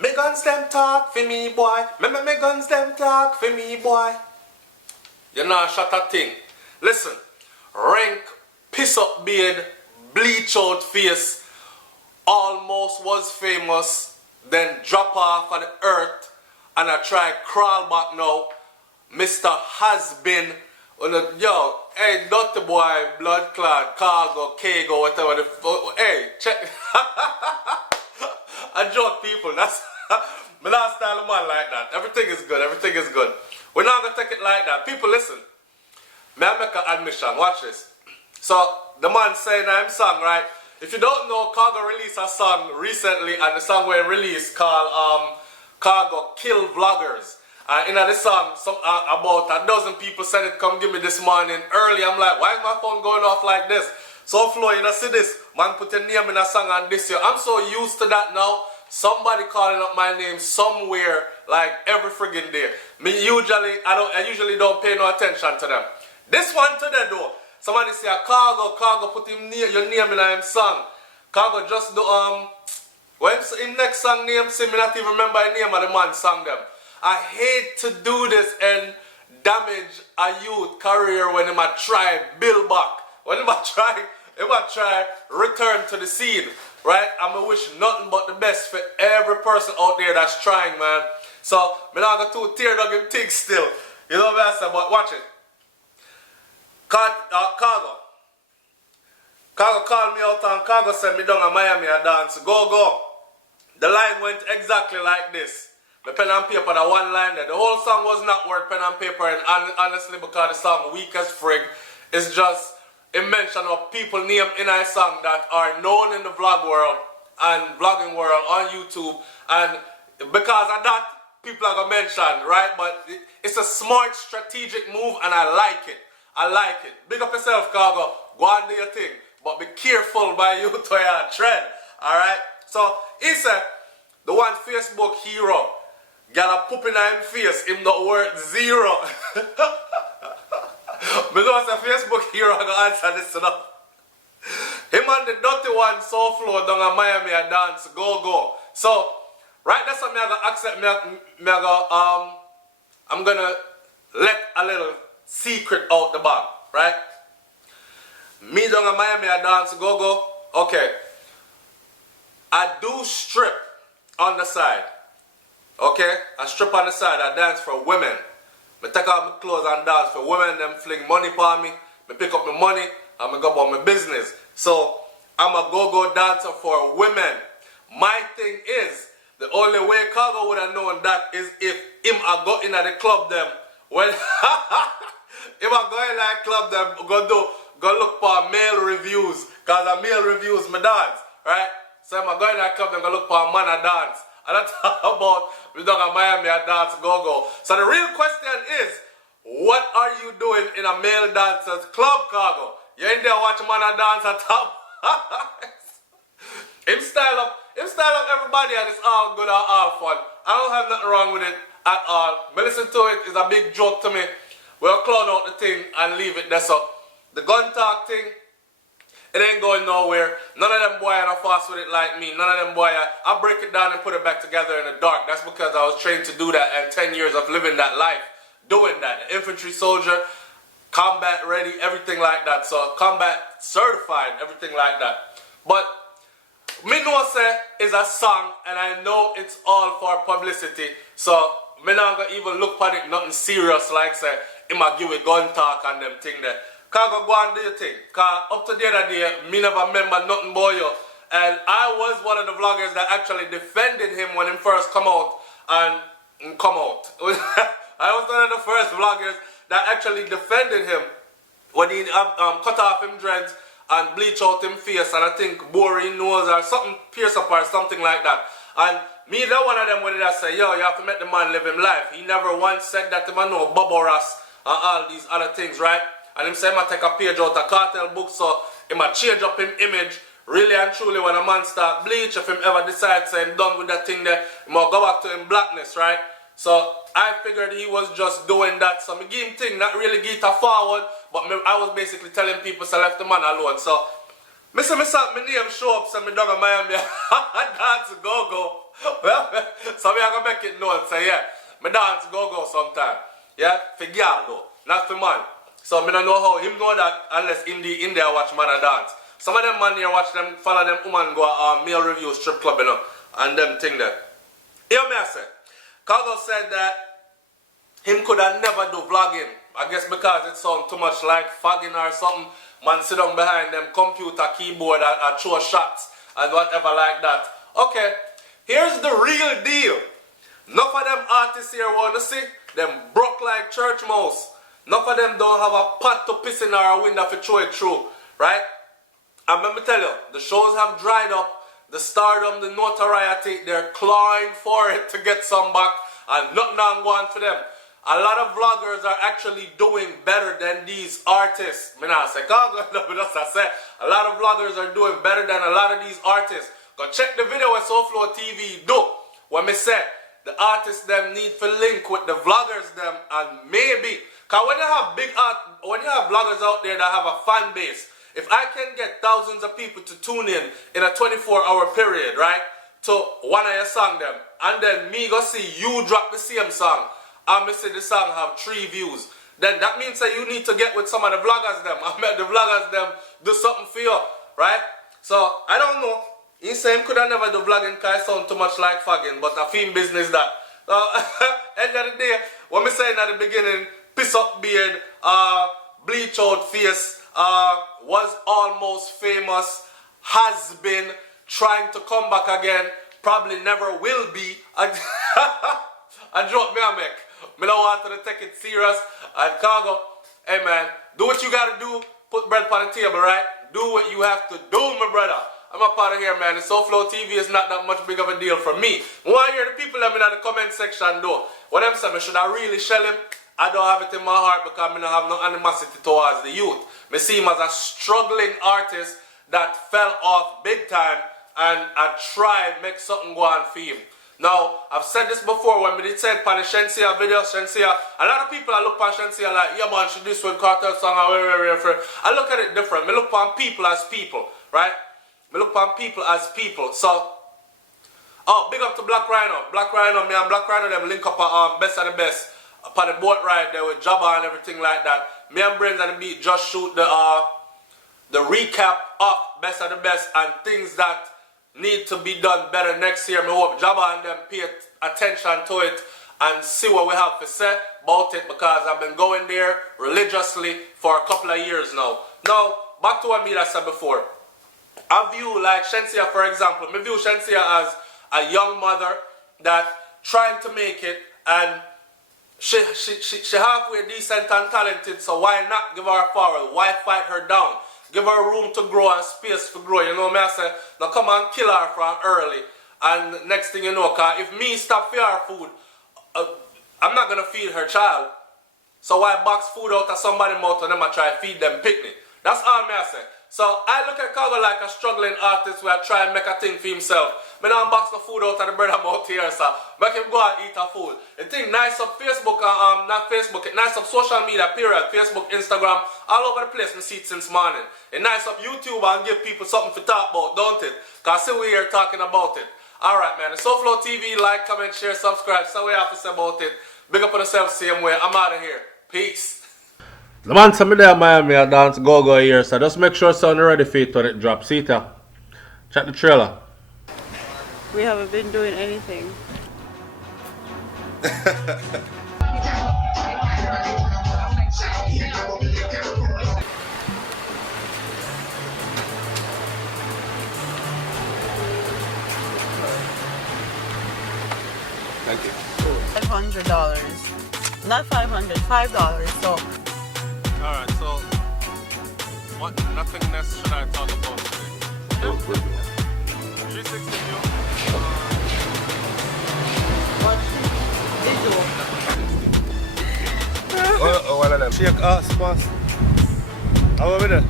Me guns them talk for me, boy. Me guns them talk for me, boy. You know, shut a thing. Listen, rank, piss up beard, bleach out face, almost was famous, then drop off of the earth, and I try crawl back now. Mr. Has been, yo, hey, dirty boy, blood clot, KHAGO, KHAGO, whatever the hey, check. I joke, people. That's my last style of man like that. Everything is good. Everything is good. We're not gonna take it like that. People, listen. May I make an admission? Watch this. So the man saying I'm song, right? If you don't know, KHAGO released a song recently, and the song were released called KHAGO Kill Vloggers. In this song, about a dozen people said it come give me this morning early. I'm like, why is my phone going off like this? SouFLo, you know, see this? Man put your name in a song and this year. I'm so used to that now. Somebody calling up my name somewhere like every friggin' day. I usually don't pay no attention to them. This one today though, somebody say KHAGO put your name in a song. KHAGO just do when in next song name, see me not even remember the name of the man sang them. I hate to do this and damage a youth career when they might try build back. When they might try return to the scene. Right? I'm going to wish nothing but the best for every person out there that's trying, man. So, I'm not going to tear dog and things still. You know what I'm saying? But watch it. KHAGO called me out and KHAGO sent me down to Miami a dance. Go. The line went exactly like this. The pen and paper, the one line there. The whole song was not worth pen and paper, and honestly, because the song weak as frig, it's just a mention of people named in a song that are known in the vlog world and vlogging world on YouTube, and because of that, people are gonna mention, right? But it's a smart, strategic move, and I like it. I like it. Big up yourself, KHAGO. Go and do your thing, but be careful by you to your tread. All right. So he said, the one Facebook hero. Got a poop in his face, him not worth zero. Because the Facebook hero I gonna answer this enough. Him and the dirty one SouFLo down in Miami a dance, go. So, right, that's what I'm gonna accept. I'm gonna let a little secret out the bag, right? Me down in Miami a dance, go. Okay. I do strip on the side. Okay, I strip on the side, I dance for women. I take off my clothes and dance for women, them fling money for me. I pick up my money and I go about my business. So, I'm a go-go dancer for women. My thing is, the only way KHAGO would have known that is if him I go in at the club them. Well, if I go in at the club them, go look for male reviews. Because the male reviews my dance, right? So if I go in at the club them, go look for a man a dance. And I talk about we don't have Miami a dance go. So the real question is, what are you doing in a male dancer's club, KHAGO? You in there watching man a dance at top? him style up everybody, and it's all good or all fun. I don't have nothing wrong with it at all. But listen to it, it's a big joke to me. We'll clown out the thing and leave it there. So the gun talk thing, it ain't going nowhere. None of them boy are fast with it like me. None of them boy I break it down and put it back together in the dark. That's because I was trained to do that, and 10 years of living that life, doing that. Infantry soldier, combat ready, everything like that. So combat certified, everything like that. But me know say is a song, and I know it's all for publicity. So me not gonna even look at it nothing serious like say him a give a gun talk and them thing there. KHAGO, go and do your thing. Cause up to the other day, me never remember nothing about you. And I was one of the vloggers that actually defended him when he first come out and come out. I was one of the first vloggers that actually defended him when he cut off him dreads and bleach out him face, and I think bore his nose or something, pierce up or something like that. And me, that one of them when I say, yo, you have to make the man live him life. He never once said that to man no bubble ras and all these other things, right? And him say, I take a page out of cartel book, so he might change up him image. Really and truly, when a man start bleach, if him ever decides to him done with that thing there, he might go back to him blackness, right? So I figured he was just doing that. So I give him thing, not really get a forward, but I was basically telling people to left the man alone. So me name show up, so me dog in Miami, dance go. Well, so me I gonna make it known, say yeah, me dance go-go sometime. Yeah, for girl though, not for man. So me don't know how him know that unless in there watch man a dance. Some of them man here watch them, follow them woman go male review strip club, you know, and them thing there. Hear me I say, KHAGO said that him could have never do vlogging. I guess because it sounds too much like fagging or something. Man sit down behind them computer keyboard and throw shots and whatever like that. Okay, here's the real deal. Enough of them artists here want to see them broke like church mouse. Enough of them don't have a pot to piss in or a window to throw it through, right? And let me tell you, the shows have dried up, the stardom, the notoriety, they're clawing for it to get some back, and nothing on going for them. A lot of vloggers are actually doing better than these artists. I not say KHAGO, but I say a lot of vloggers are doing better than a lot of these artists. Go check the video with SouFLoTV do. When me said the artists them need to link with the vloggers them, and maybe because when you have vloggers out there that have a fan base, if I can get thousands of people to tune in a 24-hour period, right, to one of your song them, and then me go see you drop the same song, and me see the song have 3 views, then that means that you need to get with some of the vloggers them, and make the vloggers them do something for you, right? So, I don't know. He said he could have never do vlogging because it sound too much like fagging, but a film business that. So, end of the day, what me saying at the beginning, piss up beard, bleach out face, was almost famous, has been, trying to come back again, probably never will be. A joke me I make. Me don't want to take it serious. And KHAGO, hey man, do what you gotta do, put bread on the table, right? Do what you have to do, my brother. I'm up out of here, man. The SouFLoTV is not that much big of a deal for me. I want to hear the people let me in the comment section though. When them say, should I really shell him? I don't have it in my heart because I don't have no animosity towards the youth. I see him as a struggling artist that fell off big time, and I tried make something go on for him. Now, I've said this before when we did say it on the Shenseea video, Shenseea, a lot of people I look on Shenseea like, yeah man, should this one cartel song or whatever. I look at it different. I look on people as people, right? I look on people as people. So, oh, big up to Black Rhino. Black Rhino, me and Black Rhino, them link up on Best of the Best. Upon the boat ride there with Jabba and everything like that. Me and Brains and the Beat just shoot the recap of Best of the Best and things that need to be done better next year. I hope Jabba and them pay attention to it and see what we have to say about it, because I've been going there religiously for a couple of years now. Now, back to what I said before. I view like Shenseea, for example, I view Shenseea as a young mother that trying to make it, and she halfway decent and talented, so why not give her forward? Why fight her down? Give her room to grow and space to grow. You know me I say, now come and kill her from early. And next thing you know, cause if me stop feed her food, I'm not going to feed her child. So why box food out of somebody's mouth and then I try to feed them picnic? That's all me I say. So I look at KHAGO like a struggling artist where I try and make a thing for himself. Me don't box the food out of the brother mouth here, so make him go and eat a food. The thing nice up Facebook, not Facebook, it nice up social media, period. Facebook, Instagram, all over the place, me see it since morning. It nice up YouTube and give people something to talk about, don't it? Cause see we here talking about it. Alright man, the SouFLoTV, like, comment, share, subscribe, so we have to say about it. Big up on yourself, same way. I'm out of here. Peace. The man said me there in Miami, I dance go-go here, so just make sure sound ready for it when it drops. See it? Check the trailer. We haven't been doing anything. Thank you. $500. Not $500, $5. So. Alright, so what nothingness should I talk about today? 360 view. Visual. One of them. Shake ass, boss. How are we there?